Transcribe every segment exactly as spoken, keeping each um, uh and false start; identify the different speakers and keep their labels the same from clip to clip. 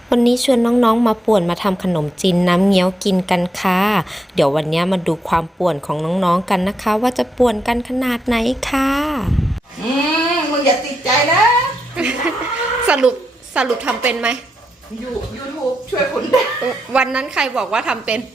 Speaker 1: วันนี้ชวนน้องๆมาป่วนมาทำขนมจีนน้ำเงี้ยวกินกันค่ะเดี๋ยววันนี้มาดูความป่วนของน้องๆกันนะคะว่าจะป่วนกันขนาดไหนค่ะ
Speaker 2: อืมมึงอย่าติดใจนะ
Speaker 1: สรุปสรุปทำเป็นไหม
Speaker 2: ยูยูทูบช่วยคุณได้
Speaker 1: วันนั้นใครบอกว่าทำเป็น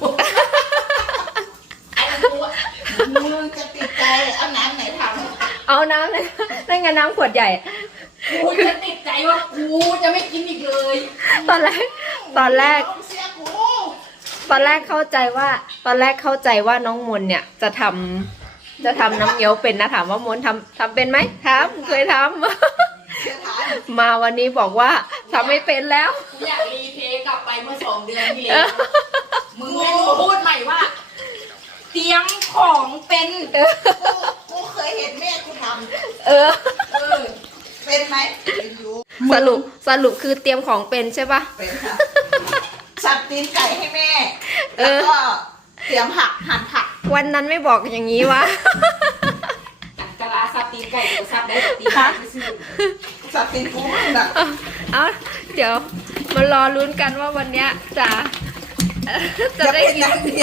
Speaker 2: ไอ้กูมึงจะติดใจเอาน้ำไหนทำ
Speaker 1: เอาน้ำเลยนั่นไงน้ำขวดใหญ่
Speaker 2: กูจะติดใจว่ากูจะไม่กินอีกเลย
Speaker 1: ตอนแรกตอนแรกตอนแรกเข้าใจว่า ตอนแรกเข้าใจว่าน้องมนเนี่ยจะทำจะทำน้ำเงี้ยวเป็นนะถามว่ามนทำทำเป็นไหมทำเคยทำมาวันนี้บอกว่าทำไม่เป็นแล้ว
Speaker 2: อยากรีเพย์กลับไปเมื่อสองเดือนที่แล้วมึงให้กูพูดใหม่ว่าเตรียมของเป็นกูเคยเห็นแม่กูทำ
Speaker 1: เออ
Speaker 2: เป็นไหม
Speaker 1: สรุปสรุปคือเตรียมของเป็นใช่ปะ
Speaker 2: เป็นค่ะสับตีนไก่ให้แม่แล้วก็เตรียมผักหั่นผัก
Speaker 1: วันนั้นไม่บอกอย่างนี้วะ
Speaker 2: กะลาสับตีนไก่กูสับได้ตีนไก่ไม่ซื้อสับตีนกูนะ
Speaker 1: เอาเดี๋ยวมารอลุ้นกันว่าวันเนี้ยจะจะได้กิน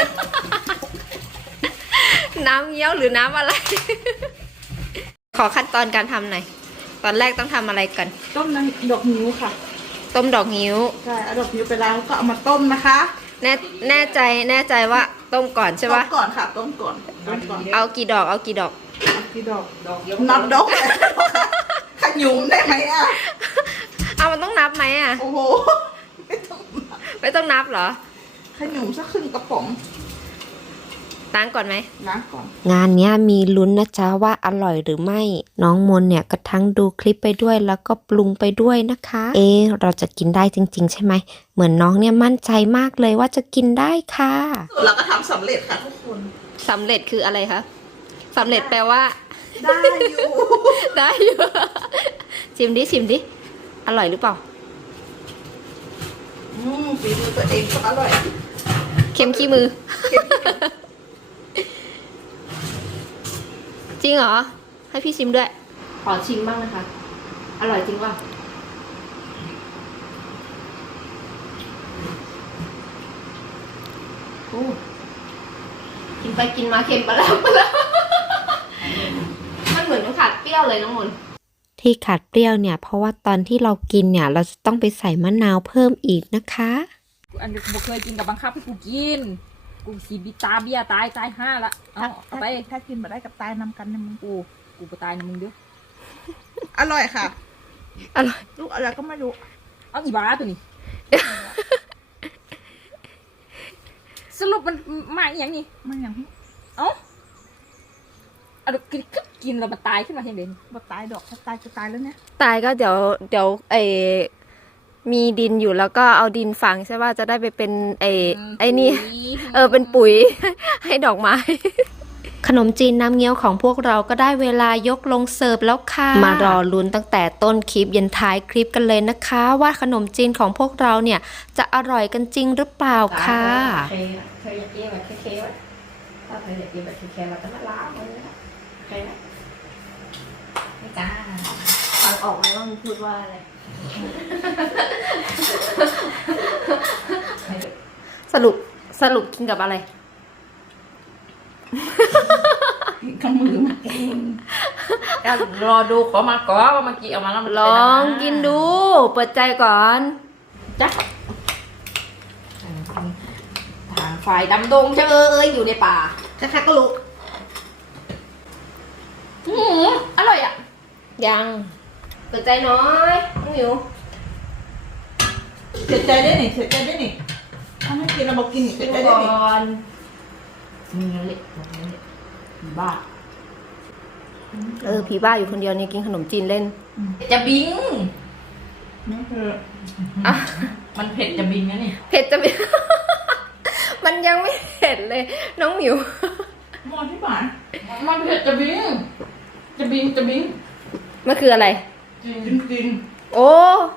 Speaker 1: น้ำเงี้ยวหรือน้ำอะไรขอขั้นตอนการทำหน่อยตอนแรกต้องทำอะไรกัน
Speaker 2: ต้มน้ำดอกนิ้วค่ะ
Speaker 1: ต้มดอกนิ้ว
Speaker 2: ใช่เอาดอกนิ้วไปล้างก็เอามาต้มนะคะ
Speaker 1: แน่แน่ใจแน่ใจว่าต้มก่อนใช่ปะ
Speaker 2: ต้มก่อนค่ะต้มก่อนต้มก่อน
Speaker 1: เอากี่ดอกเอากี่ดอก
Speaker 2: กี่ดอกดอกนับดอกขยุ่มได้ไหมอ่ะ
Speaker 1: เอามันต้องนับไหมอ่ะ
Speaker 2: โอ้โห
Speaker 1: ไม่ต้องไม่ต้องนับเหรอ
Speaker 2: ขยุ่มสักครึ่งกระป๋อง
Speaker 1: ล้างก่อนไหม
Speaker 2: ล้างก่อน
Speaker 1: งานนี้มีลุ้นนะจ๊ะว่าอร่อยหรือไม่น้องมนเนี่ยก็ทั้งดูคลิปไปด้วยแล้วก็ปรุงไปด้วยนะคะเอ๊ะเราจะกินได้จริงๆใช่ไหมเหมือนน้องเนี่ยมั่นใจมากเลยว่าจะกินได้ค่ะ
Speaker 2: เราก็ทำสำเร็จค่ะทุกคน
Speaker 1: สำเร็จคืออะไรคะสำเร็จแปลว่า
Speaker 2: ได้อยู่
Speaker 1: ได้อยู่ชิมดิชิมดิอร่อยหรือเปล่า
Speaker 2: อืมฝีมือตัวเองก็อร่อย
Speaker 1: เค็มขี้มือจริงเหรอให้พี่ชิมด้วยขอชิมบ้างนะคะอร่อยจริงป่ะโอ้กินไปกินมาเค็มไปแล้วมันเหมือนมันขาดเปรี้ยวเลยน้องมนที่ขาดเปรี้ยวเนี่ยเพราะว่าตอนที่เรากินเนี่ยเราจะต้องไปใส่มะนาวเพิ่มอีกนะคะ
Speaker 2: อันนี้กูเคยกินกับบังคับให้กูกินกูสีบิตาเบียตายตายห้าละเอาเอาไปถ้ากินมาได้กับตายนำกันนะมึงกูกูไปตายนะมึงเด้ออร่อยค่ะ
Speaker 1: อร่อย
Speaker 2: ลูกอะไรก็ไม่รู้เอาอีบ้าตัวนี้สรุปมันมาอย่างนี้มาอย่างนี้เอ้าเอากินกินแล้วมันตายขึ้นมาเห็นเด่นมันตายดอกถ้าตายจะตายแล้วเนี่ย
Speaker 1: ตายก็เดี๋ยวเดี๋ยวไอมีดินอยู่แล้วก็เอาดินฝังใช่ป่ะจะได้ไปเป็นไอ้ไอ้นี่เออเป็นปุ๋ยให้ดอกไม้ขนมจีนน้ำเงี้ยวของพวกเราก็ได้เวลายกลงเสิร์ฟแล้วค่ะมารอลุ้นตั้งแต่ต้นคลิปยันท้ายคลิปกันเลยนะคะว่าขนมจีนของพวกเราเนี่ยจะอร่อยกันจริงหรือเปล่าค่ะ
Speaker 2: เคยเคยอยากกินแบบเคยๆถ้าเคยอยากกินแบบเคยๆเราจะมาล้างเลยนะเคยนะไม่จ้าฟังออกไหมว่ามึงพูดว่าอะไร
Speaker 1: สรุปสรุปกินกับอะไร
Speaker 2: กับมือมาเองรอดูขอมาก่อนว่าเมื่อกี้เอามาแล้ว
Speaker 1: ลองกินดูเปิดใจก่อน
Speaker 2: จ้ะทางฝ่ายดำดงเชอเอ้ยอยู่ในป่าแค่ๆก็รู้อืมอร่อยอ่ะ
Speaker 1: ยังเปิดใจน้อยน้องหมิว
Speaker 2: เสียใจได้หนิเสียใจได้หนิถ้าไม่กินเราบอกกินเสียใจได้หนิมีเล็กผีบ้า
Speaker 1: เออผีบ้าอยู่คนเดียวนี่กินขนมจีนเล่น
Speaker 2: จะบิงนี่คือมันเผ็ดจะบิงนะนี่
Speaker 1: เผ็ดจะบิงมันยังไม่เผ็ดเลยน้องหมิว
Speaker 2: มองที่บ้านมันเผ็ดจะบิงจะบิงจะบิง
Speaker 1: มันคืออะไร
Speaker 2: จริงจริง
Speaker 1: โอ้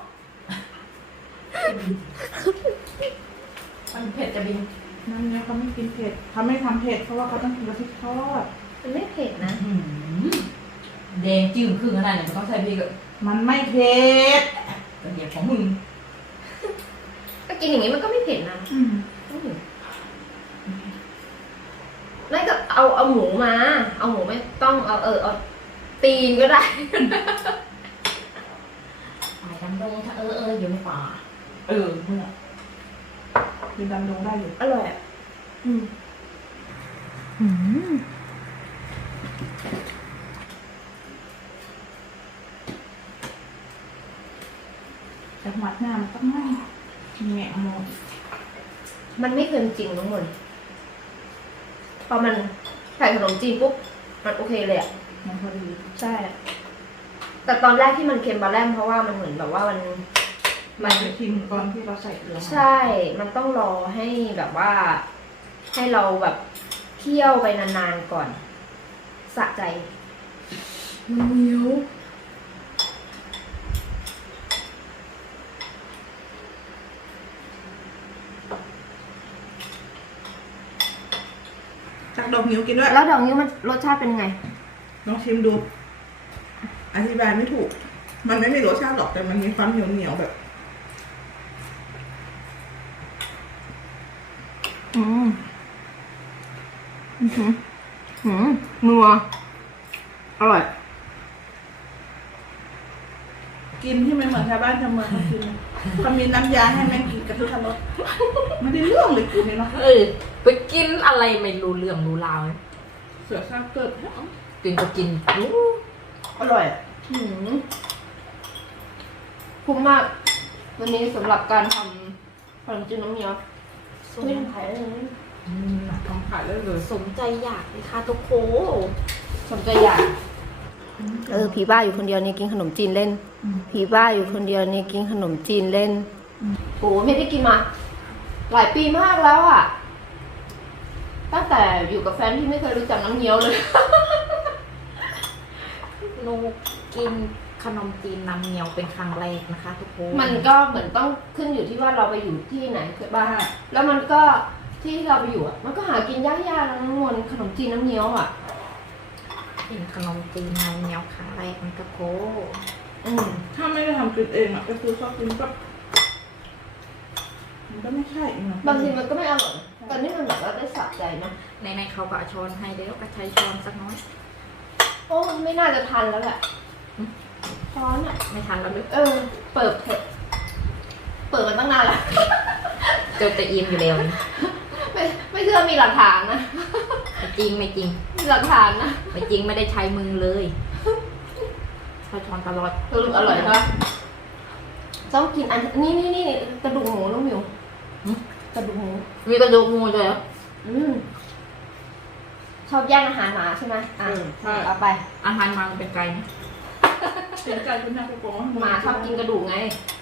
Speaker 2: มันเผ็ดจะบินนั่นเนี่ยเขาไม่กินเผ็ดเขาไม่ทำเผ็ดเพราะว่าเขาต้องกินกะทิทอด
Speaker 1: มันไม่เผ็ดนะ
Speaker 2: แดงจืดครึ่งขนาดไหนมันต้องใส่พริกมันไม่เผ็ดแต่เดี๋ยวของมึง
Speaker 1: กินอย่างนี้มันก็ไม่เผ็ดนะ
Speaker 2: อืม
Speaker 1: ไม่ก็เอาเอาหมูมา เอาหมูไม่ต้องเอาเออเอาตีนก็ได้
Speaker 2: ป่าดำดงถ้าเออเอออยู่ในป่าเออเมื่อกินดำดงได้อยู่
Speaker 1: อร่อยอ่ะ อืม
Speaker 2: อืมแต่หมัดหน้ามันต้องไม่แงะมอง
Speaker 1: มันไม่เค็มจริงน้องมนต์พอมันใส่ขนมจีนปุ๊บมันโอเคเลยอ่ะ
Speaker 2: มันพอดี
Speaker 1: ใช่ แต่ตอนแรกที่มันเค็มบาแรมเพราะว่ามันเหมือนแบบว่ามัน
Speaker 2: มันจะชิมตอนที่เราใส่เกลือ
Speaker 1: ใช่ มันต้องรอให้แบบว่า ให้เราแบบเคี่ยวไปนานๆก่อน สะใจมันเหนียว
Speaker 3: ตักดอกนิ้วกินด้วย
Speaker 1: แล้วดอกนิ้วมันรสชาติเป็นไง
Speaker 3: ลองชิมดู อธิบายไม่ถูก มันไม่มีรสชาติหรอกแต่มันมีความเหนียวเหนียวๆแบบ
Speaker 1: อืมอือหือหืมนัวอร่อย
Speaker 3: กินที่ไม่เหมือนชาวบ้านชาวเมืองเขากินเขามีน้ำยาให้แม่งกินกระทุกทะรสไม่ได้เรื่องเลยกูเนี่ยเนาะ
Speaker 2: เออไปกินอะไรไม่รู้เรื่องรู้ราว
Speaker 3: เสือข้าวเกิด
Speaker 2: กินก็กินรู้
Speaker 3: อร่อยอะ
Speaker 1: หืมคุ้มมาก วันนี้สำหรับการทำขนมจีนน้ำเงี้ยวไม่ต้องขายเลย
Speaker 2: อืม
Speaker 3: ทำขายได้เลย
Speaker 2: สมใจอยากเลยค่ะทุกโค
Speaker 1: สนใจอยากเออผีบ้าอยู่คนเดียวเนี่ยกินขนมจีนเล่น ผีบ้าอยู่คนเดียวเนี่ยกินขนมจีนเล่นโอ้ไม่ได้กินมา หลายปีมากแล้วอ่ะ ตั้งแต่อยู่กับแฟนที่ไม่เคยรู้จักน้ำเงี้ยวเลย
Speaker 2: หนูกินขนมจีนน้ำเงี้ยวเป็นครั้งแรกนะคะ ทุกคน
Speaker 1: มันก็เหมือนต้องขึ้นอยู่ที่ว่าเราไปอยู่ที่ไหนใช่ป่ะแล้วมันก็ที่เราไปอยู่อ่ะ มันก็หากินยากๆแล้วน้ำมันขนมจีนน้ำเงี้ยวอ่ะ
Speaker 2: กินขนมจีนน้ำเงี้ยวครั้งแรกมันก็โค
Speaker 1: อืม
Speaker 3: ถ้าไม่ได้ทำกินเองอ่ะก็คือชอบกินแบบมันก็ไม่ใช่อีกนะ
Speaker 1: บางทีมันก็ไม่อร่อยแต่นี่มันแบบว่าได้สะใจนะ
Speaker 2: ในในๆเขาก็เอาช้อนให้เดี๋ยวก็ใช้ช้อนสักน้อย
Speaker 1: โอ้ไม่น่าจะทันแล้วแหละช้อนอ่ะ
Speaker 2: ไม่ทันแล้วหรือ
Speaker 1: เออ เปิดเถอะเปิดมันตั้งนานแล้ว
Speaker 2: เจอแต่อิ่มอยู่แล้วนี่
Speaker 1: ไม่ไม่เชื่อมีหลักฐานนะ
Speaker 2: ไม่จริงไม่จริง
Speaker 1: มีหลักฐานนะ
Speaker 2: ไม่จริงไม่ได้ใช้มือเลยใช้ช้อนตลอด
Speaker 1: สรุปอร่อยปะต้องกินอันนี่นี่นี่กระดูกหมูน้องหมิว
Speaker 2: หึ
Speaker 1: กระดูกหมู
Speaker 2: มีกระดูกงูด้วยเหรอ
Speaker 1: อืมชอบแย่งอาหารหมาใช่ไหมอ่ะเอาไป
Speaker 2: อาหารมันเป็นไก่นะ
Speaker 3: เสียใจคุณแม่กูโกง
Speaker 1: หมาชอบกินกระดูกไง
Speaker 2: อ